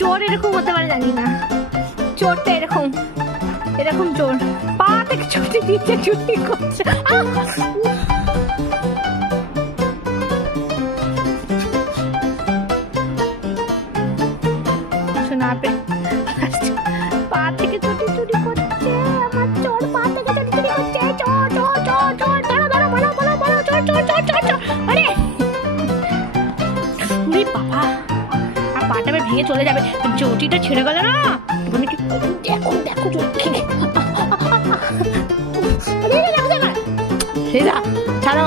চোর এরকম হতে পারে জানি না, চোরটা এরকম এরকম চোর, পা থেকে ছুটি দিচ্ছে, চুরি করছে। শোনা পা থেকে ছুটি চুরি করছে, আমার চোর পা থেকে ছুটি চুরি করছে, চোর চোর চোর চোর, ধরো ধরো, বলো বলো বলো, চোর চোর চোর চোর চোর। আরে বাবা, আর পাটা ভেঙে চলে যাবে, চটিটা ছেড়ে গেল না। দেখো দেখো ছাড়ো,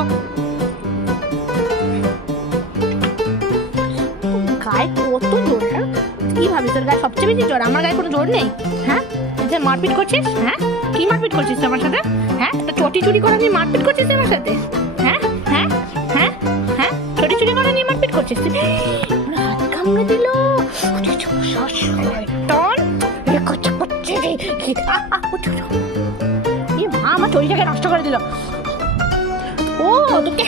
গায়ে কত জোর, হ্যাঁ কি ভাবি তোর গায়ে সবচেয়ে বেশি জোর, আমার গায়ে কোনো জোর নেই? হ্যাঁ মারপিট করছিস, হ্যাঁ কি মারপিট করছিস আমার সাথে? হ্যাঁ চটি চুরি করে নিয়ে মারপিট করছিস আমার সাথে? হ্যাঁ হ্যাঁ হ্যাঁ হ্যাঁ চটি চুরি করে নিয়ে মারপিট করছিস? হাত কামড়ে দিল, আমার চটিটাকে নষ্ট করে দিল। ও তোকে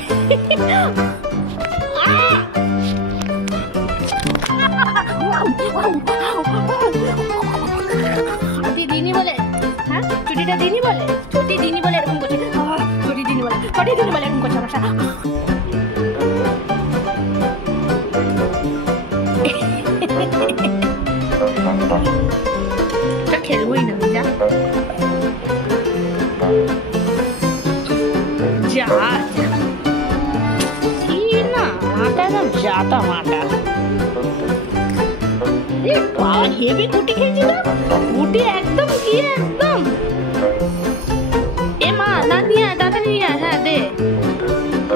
দিনি বলে, হ্যাঁ চুটিটা দিনি বলে, চটি দিনি বলে এরকম করছে, চটি দিনি বলে, চটি দিনি বলে এরকম করছে আমার সাথে। খেলবই না, যা যা কি না মাটা না যাতা মাটা। হেভি গুটি খেয়েছি না, গুটি একদম কি একদম। এ মা না নিয়ে আয়, তাড়াতাড়ি নিয়ে আয়। হ্যাঁ দে,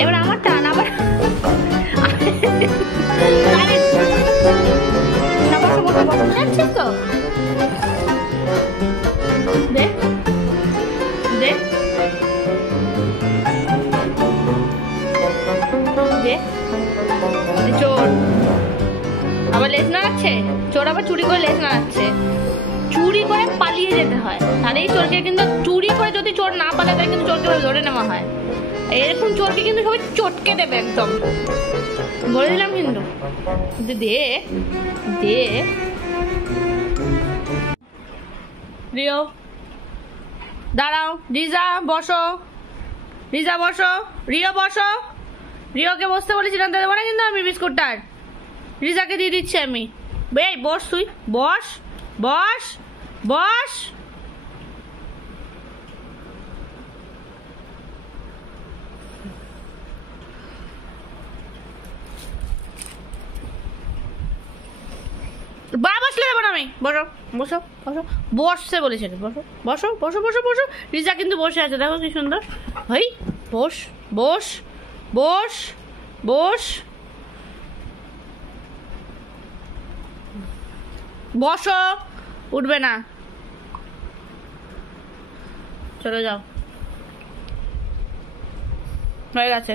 এবার আমার টান আবার। তো দে দে দে, চোর আবার লেজ নাড়াচ্ছে, চোর আবার চুরি করে লেজ নাড়াচ্ছে। চুরি করে পালিয়ে যেতে হয়, তাহলে এই চোরকে কিন্তু, চুরি করে যদি চোর না পালায় তাহলে কিন্তু চোরকে ধরে নেওয়া হয়। এরকম চোরকে কিন্তু সবাই চটকে দেবে একদম, বলে দিলাম কিন্তু। দে দে রিও, দাঁড়াও, রিজা বসো, রিজা বসো, রিও বসো। রিওকে বসতে বলেছিলাম, দেবো না কিন্তু আমি বিস্কুটটার, রিজাকে দিয়ে দিচ্ছি আমি। এই বস, তুই বস বস বস। বা বসলে দেবো না আমি, বসো বসো বসো, বসছে বলেছে, বসো বসো বসো বসো বসো। রিজা কিন্তু বসে আছে, দেখো কি সুন্দর। ভাই বস বস বস বস বসো, উঠবে না, চলে যাও, হয়ে গেছে।